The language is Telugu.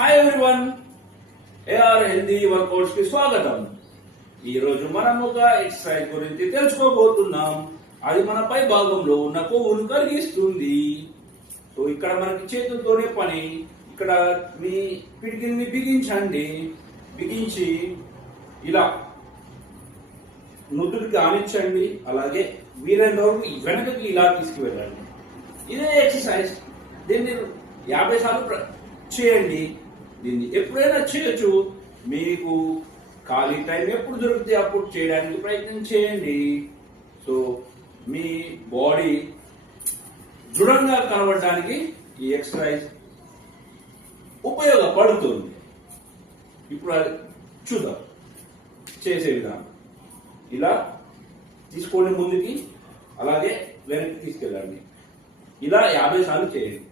Hi everyone, AR healthy workouts కి స్వాగతం. ఈ రోజు మనం ఒక ఎక్సర్సైజ్ గురించి తెలుసుకోబోతున్నాం. అది మన పై భాగంలో ఉన్న కొవ్వును కరిగిస్తుంది. సో ఇక్కడ మనకి చేతులతోనే పని. ఇక్కడ మీ పిడికిల్ని బిగించండి. బిగించి ఇలా నుదుటికి ఆనించండి. అలాగే వీలైన వరకు వెనకకి ఇలా తీసుకువెళ్ళండి. ఇదే ఎక్సర్సైజ్. దీన్ని 50 సార్లు చేయండి. దీన్ని ఎప్పుడైనా చేయొచ్చు. మీకు ఖాళీ టైం ఎప్పుడు దొరికితే అప్పుడు చేయడానికి ప్రయత్నం చేయండి. సో మీ బాడీ దృఢంగా కనబడడానికి ఈ ఎక్సర్సైజ్ ఉపయోగపడుతుంది. ఇప్పుడు అది చూద్దాం చేసే విధానం. ఇలా తీసుకోండి ముందుకి, అలాగే వెనక్కి తీసుకెళ్ళండి. ఇలా 50 సార్లు చేయండి.